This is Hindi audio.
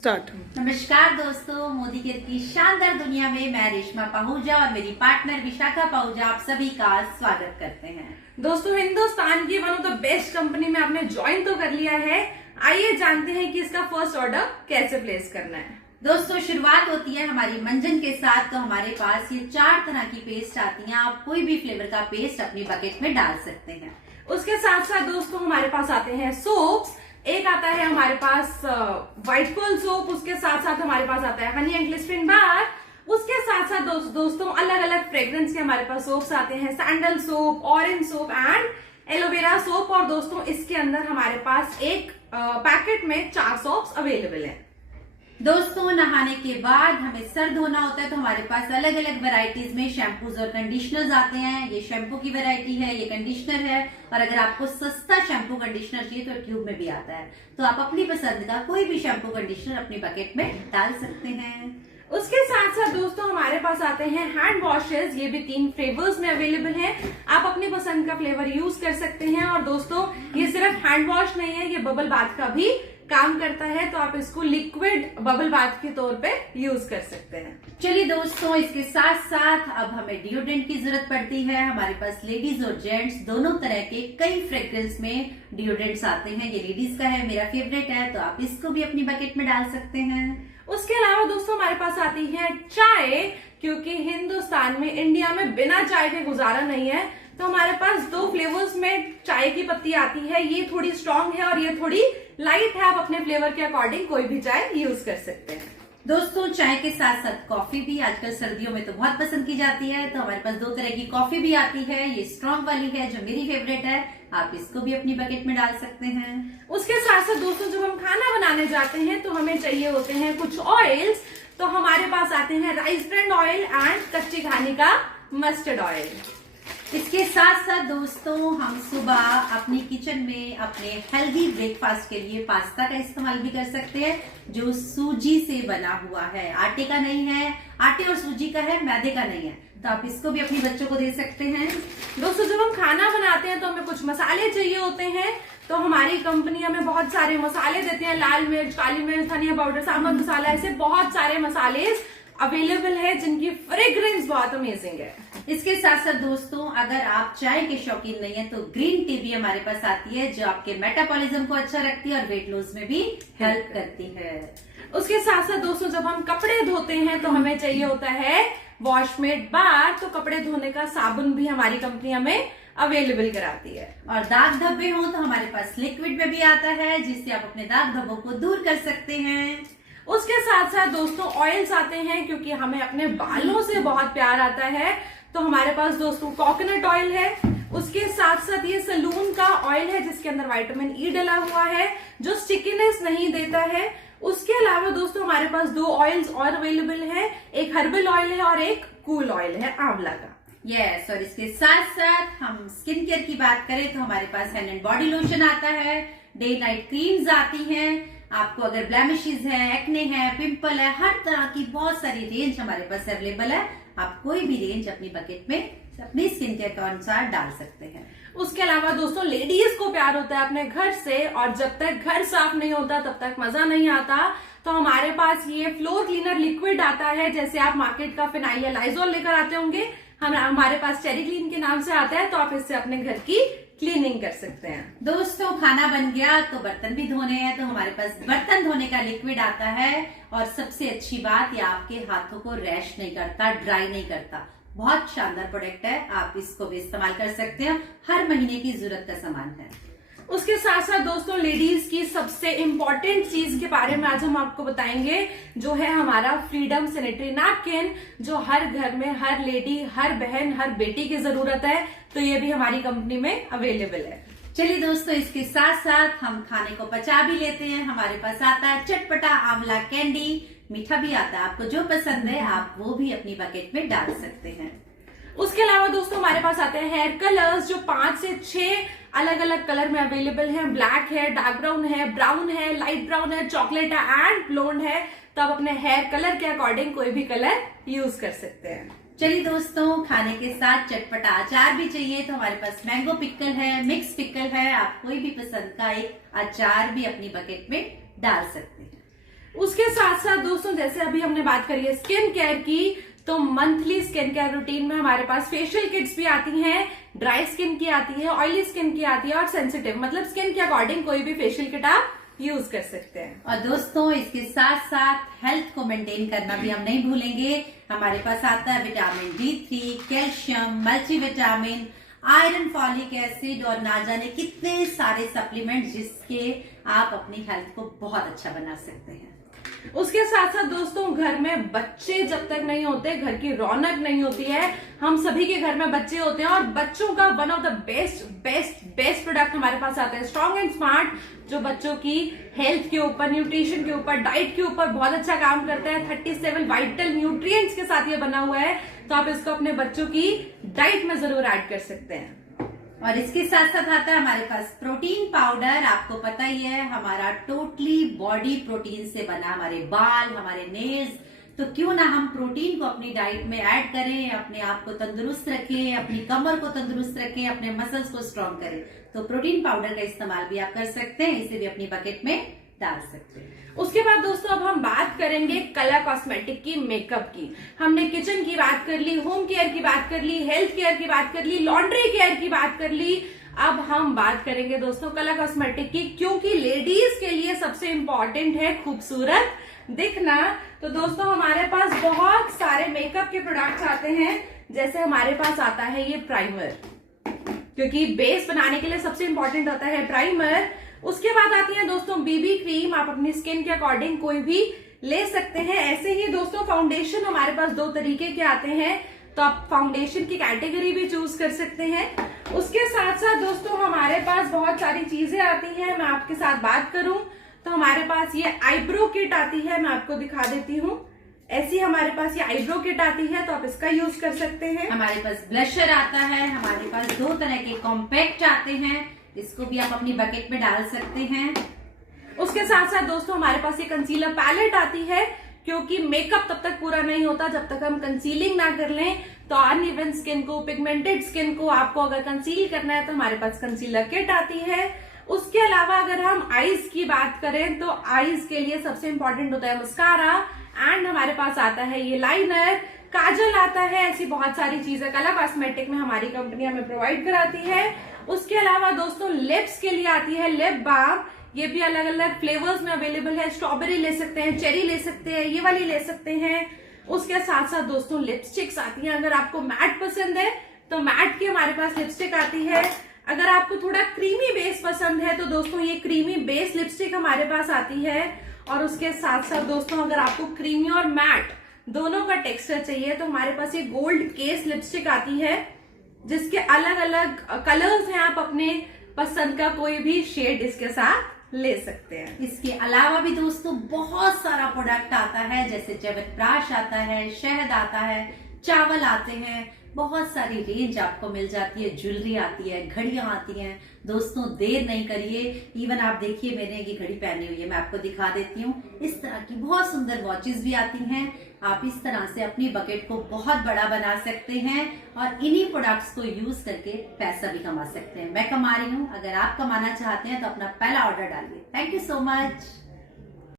स्टार्ट। नमस्कार दोस्तों, मोदी केयर की शानदार दुनिया में मैं रेशमा पाहुजा और मेरी पार्टनर विशाखा पाहुजा आप सभी का स्वागत करते हैं। दोस्तों, हिंदुस्तान की one of the best company में आपने ज्वाइन तो कर लिया है। आइए जानते हैं कि इसका फर्स्ट ऑर्डर कैसे प्लेस करना है। दोस्तों, शुरुआत होती है हमारी मंजन के साथ। तो हमारे पास ये 4 तरह की पेस्ट आती हैं। आप कोई भी फ्लेवर का पेस्ट अपनी बकेट में डाल सकते हैं। उसके साथ साथ दोस्तों हमारे पास आते हैं सोप्स। एक आता है हमारे पास व्हाइट पर्ल सोप, उसके साथ साथ हमारे पास आता है हनी एंड ग्लिसरीन बार। उसके साथ साथ दोस्तों अलग अलग फ्रेग्रेंस के हमारे पास सोप्स आते हैं, sandal soap, orange soap and aloe vera soap. और दोस्तों इसके अंदर हमारे पास एक पैकेट में 4 सोप्स अवेलेबल है। दोस्तों, नहाने के बाद हमें सर धोना होता है तो हमारे पास अलग अलग वैरायटीज में शैम्पूज और कंडीशनर्स आते हैं। ये शैम्पू की वैरायटी है, ये कंडीशनर है। और अगर आपको सस्ता शैम्पू कंडीशनर चाहिए तो ट्यूब में भी आता है। तो आप अपनी पसंद का कोई भी शैम्पू कंडीशनर अपनी बकेट में डाल सकते हैं। उसके साथ साथ दोस्तों हमारे पास आते हैं हैंड वॉशेस। ये भी 3 फ्लेवर्स में अवेलेबल है। आप अपनी पसंद का फ्लेवर यूज कर सकते हैं। और दोस्तों ये सिर्फ हैंड वॉश नहीं है, ये बबल बाथ का भी काम करता है। तो आप इसको लिक्विड बबल बाथ के तौर पे यूज कर सकते हैं। चलिए दोस्तों, इसके साथ साथ अब हमें डिओड्रेंट की जरूरत पड़ती है। हमारे पास लेडीज और जेंट्स दोनों तरह के कई फ्रेग्रेंस में डिओड्रेंट्स आते हैं। ये लेडीज का है, मेरा फेवरेट है, तो आप इसको भी अपनी बकेट में डाल सकते हैं। उसके अलावा दोस्तों हमारे पास आती है चाय, क्योंकि हिंदुस्तान में, इंडिया में बिना चाय के गुजारा नहीं है। तो हमारे पास 2 फ्लेवर्स में चाय की पत्ती आती है। ये थोड़ी स्ट्रांग है और ये थोड़ी लाइट है। आप अपने फ्लेवर के अकॉर्डिंग कोई भी चाय यूज कर सकते हैं। दोस्तों, चाय के साथ साथ कॉफी भी आजकल सर्दियों में तो बहुत पसंद की जाती है। तो हमारे पास 2 तरह की कॉफी भी आती है। ये स्ट्रांग वाली है जो मेरी फेवरेट है। आप इसको भी अपनी बकेट में डाल सकते हैं। उसके साथ साथ दोस्तों जब हम खाना बनाने जाते हैं तो हमें चाहिए होते हैं कुछ ऑयल्स। तो हमारे पास आते हैं राइस ब्रांड ऑयल एंड कच्ची घानी का मस्टर्ड ऑयल। इसके साथ साथ दोस्तों हम सुबह अपनी किचन में अपने हेल्दी ब्रेकफास्ट के लिए पास्ता का इस्तेमाल भी कर सकते हैं, जो सूजी से बना हुआ है, आटे का नहीं है। आटे और सूजी का है, मैदे का नहीं है। तो आप इसको भी अपने बच्चों को दे सकते हैं। दोस्तों जब हम खाना बनाते हैं तो हमें कुछ मसाले चाहिए होते हैं। तो हमारी कंपनी हमें बहुत सारे मसाले देते हैं, लाल मिर्च, काली मिर्च, धनिया पाउडर, सांभर मसाला, ऐसे बहुत सारे मसाले अवेलेबल है जिनकी फ्रेग्रेंस बहुत अमेजिंग है। इसके साथ साथ दोस्तों अगर आप चाय के शौकीन नहीं है तो ग्रीन टी भी हमारे पास आती है, जो आपके मेटाबॉलिज्म को अच्छा रखती है और वेट लॉस में भी हेल्प करती है। उसके साथ साथ दोस्तों जब हम कपड़े धोते हैं तो हमें चाहिए होता है वॉशमेट बार। तो कपड़े धोने का साबुन भी हमारी कंपनी हमें अवेलेबल कराती है। और दाग धब्बे हो तो हमारे पास लिक्विड में भी आता है, जिससे आप अपने दाग धब्बों को दूर कर सकते हैं। उसके साथ साथ दोस्तों ऑयल्स आते हैं, क्योंकि हमें अपने बालों से बहुत प्यार आता है। तो हमारे पास दोस्तों कोकोनट ऑयल है। उसके साथ साथ ये सलून का ऑयल है जिसके अंदर विटामिन ई डला हुआ है, जो स्टिकीनेस नहीं देता है। उसके अलावा दोस्तों हमारे पास 2 ऑयल्स और अवेलेबल है, एक हर्बल ऑयल है और एक कूल ऑयल है आंवला का। यस, और इसके साथ साथ हम स्किन केयर की बात करें तो हमारे पास हैंड एंड बॉडी लोशन आता है, डे नाइट क्रीम्स आती हैं। आपको अगर ब्लैमिशेस है, एक्ने है, पिंपल है, हर तरह की बहुत सारी रेंज हमारे पास अवेलेबल है। आप कोई भी रेंज अपनी बकेट में अपनी स्किन केयर के अनुसार डाल सकते हैं। उसके अलावा दोस्तों लेडीज को प्यार होता है अपने घर से, और जब तक घर साफ नहीं होता तब तक मजा नहीं आता। तो हमारे पास ये फ्लोर क्लीनर लिक्विड आता है। जैसे आप मार्केट का फिनाइल या लाइजॉल लेकर आते होंगे, हमारे पास चेरी क्लीन के नाम से आता है। तो आप इससे अपने घर की क्लीनिंग कर सकते हैं। दोस्तों खाना बन गया तो बर्तन भी धोने हैं, तो हमारे पास बर्तन धोने का लिक्विड आता है। और सबसे अच्छी बात, ये आपके हाथों को रैश नहीं करता, ड्राई नहीं करता। बहुत शानदार प्रोडक्ट है, आप इसको भी इस्तेमाल कर सकते हैं। हर महीने की जरूरत का सामान है। उसके साथ साथ दोस्तों लेडीज की सबसे इम्पोर्टेंट चीज के बारे में आज हम आपको बताएंगे, जो है हमारा फ्रीडम सैनिटरी नैपकिन, जो हर घर में हर लेडी, हर बहन, हर बेटी की जरूरत है। तो ये भी हमारी कंपनी में अवेलेबल है। चलिए दोस्तों, इसके साथ साथ हम खाने को पचा भी लेते हैं। हमारे पास आता है चटपटा आंवला कैंडी, मीठा भी आता है। आपको जो पसंद है आप वो भी अपनी बकेट में डाल सकते हैं। उसके अलावा दोस्तों हमारे पास आते हैं हेयर कलर्स, जो 5 से 6 अलग अलग कलर में अवेलेबल हैं। ब्लैक है, डार्क ब्राउन है, ब्राउन है, लाइट ब्राउन है, चॉकलेट है एंड ब्लोंड है। तो आप अपने हेयर कलर के अकॉर्डिंग कोई भी कलर यूज कर सकते हैं। चलिए दोस्तों, खाने के साथ चटपटा अचार भी चाहिए तो हमारे पास मैंगो पिकल है, मिक्स पिकल है। आप कोई भी पसंद का एक अचार भी अपनी बकेट में डाल सकते हैं। उसके साथ साथ दोस्तों जैसे अभी हमने बात करी है स्किन केयर की, तो मंथली स्किन केयर रूटीन में हमारे पास फेशियल किट्स भी आती हैं, ड्राई स्किन की आती है, ऑयली स्किन की आती है और सेंसिटिव, मतलब स्किन के अकॉर्डिंग कोई भी फेशियल किट आप यूज कर सकते हैं। और दोस्तों इसके साथ साथ हेल्थ को मेंटेन करना भी हम नहीं भूलेंगे। हमारे पास आता है vitamin D3, calcium, multivitamin, iron, folic acid और ना जाने कितने सारे सप्लीमेंट जिसके आप अपनी हेल्थ को बहुत अच्छा बना सकते हैं। उसके साथ साथ दोस्तों घर में बच्चे जब तक नहीं होते घर की रौनक नहीं होती है। हम सभी के घर में बच्चे होते हैं और बच्चों का one of the best product हमारे पास आता है स्ट्रॉन्ग एंड स्मार्ट, जो बच्चों की हेल्थ के ऊपर, न्यूट्रिशन के ऊपर, डाइट के ऊपर बहुत अच्छा काम करता है। 37 वाइटल न्यूट्रिएंट्स के साथ ये बना हुआ है, तो आप इसको अपने बच्चों की डाइट में जरूर ऐड कर सकते हैं। और इसके साथ साथ आता है हमारे पास प्रोटीन पाउडर। आपको पता ही है हमारा टोटली बॉडी प्रोटीन से बना, हमारे बाल, हमारे नेल्स, तो क्यों ना हम प्रोटीन को अपनी डाइट में ऐड करें, अपने आप को तंदुरुस्त रखें, अपनी कमर को तंदुरुस्त रखें, अपने मसल्स को स्ट्रॉन्ग करें। तो प्रोटीन पाउडर का इस्तेमाल भी आप कर सकते हैं, इसे भी अपनी बकेट में डाल सकते हैं। उसके बाद दोस्तों अब हम बात करेंगे कलर कॉस्मेटिक की, मेकअप की। हमने किचन की बात कर ली, होम केयर की बात कर ली, हेल्थ केयर की बात कर ली, लॉन्ड्री केयर की बात कर ली। अब हम बात करेंगे दोस्तों कलर कॉस्मेटिक की, क्योंकि लेडीज के लिए सबसे इंपॉर्टेंट है खूबसूरत दिखना। तो दोस्तों हमारे पास बहुत सारे मेकअप के प्रोडक्ट्स आते हैं। जैसे हमारे पास आता है ये प्राइमर, क्योंकि बेस बनाने के लिए सबसे इंपॉर्टेंट होता है प्राइमर। उसके बाद आती है दोस्तों बीबी क्रीम, आप अपनी स्किन के अकॉर्डिंग कोई भी ले सकते हैं। ऐसे ही दोस्तों फाउंडेशन हमारे पास 2 तरीके के आते हैं, तो आप फाउंडेशन की कैटेगरी भी चूज कर सकते हैं। उसके साथ साथ दोस्तों हमारे पास बहुत सारी चीजें आती हैं। मैं आपके साथ बात करूं तो हमारे पास ये आईब्रो किट आती है, मैं आपको दिखा देती हूँ। ऐसी हमारे पास ये आईब्रो किट आती है, तो आप इसका यूज कर सकते हैं। हमारे पास ब्लशर आता है, हमारे पास 2 तरह के कॉम्पैक्ट आते हैं, इसको भी आप अपनी बकेट में डाल सकते हैं। उसके साथ साथ दोस्तों हमारे पास ये कंसीलर पैलेट आती है, क्योंकि मेकअप तब तक पूरा नहीं होता जब तक हम कंसीलिंग ना कर लें। तो अनइवन स्किन को, पिगमेंटेड स्किन को आपको अगर कंसील करना है तो हमारे पास कंसीलर किट आती है। उसके अलावा अगर हम आईज की बात करें तो आईज के लिए सबसे इंपॉर्टेंट होता है मस्कारा, एंड हमारे पास आता है ये लाइनर, काजल आता है। ऐसी बहुत सारी चीजें कलर कॉस्मेटिक में हमारी कंपनी हमें प्रोवाइड कराती है। उसके अलावा दोस्तों लिप्स के लिए आती है लिप बाम, ये भी अलग अलग फ्लेवर्स में अवेलेबल है। स्ट्रॉबेरी ले सकते हैं, चेरी ले सकते हैं, ये वाली ले सकते हैं। उसके साथ साथ दोस्तों लिपस्टिक्स आती हैं। अगर आपको मैट पसंद है तो मैट की हमारे पास लिपस्टिक आती है। अगर आपको थोड़ा क्रीमी बेस पसंद है तो दोस्तों ये क्रीमी बेस लिपस्टिक हमारे पास आती है। और उसके साथ साथ दोस्तों अगर आपको क्रीमी और मैट दोनों का टेक्सचर चाहिए तो हमारे पास ये गोल्ड केस लिपस्टिक आती है, जिसके अलग अलग कलर्स हैं। आप अपने पसंद का कोई भी शेड इसके साथ ले सकते हैं। इसके अलावा भी दोस्तों बहुत सारा प्रोडक्ट आता है, जैसे च्यवनप्राश आता है, शहद आता है, चावल आते हैं, बहुत सारी रेंज आपको मिल जाती है। ज्वेलरी आती है, घड़ियां आती हैं। दोस्तों देर नहीं करिए, इवन आप देखिए मैंने ये घड़ी पहनी हुई है, मैं आपको दिखा देती हूँ। इस तरह की बहुत सुंदर वॉचेस भी आती हैं। आप इस तरह से अपनी बकेट को बहुत बड़ा बना सकते हैं और इन्हीं प्रोडक्ट्स को यूज करके पैसा भी कमा सकते हैं। मैं कमा रही हूँ, अगर आप कमाना चाहते हैं तो अपना पहला ऑर्डर डालिए। Thank you so much.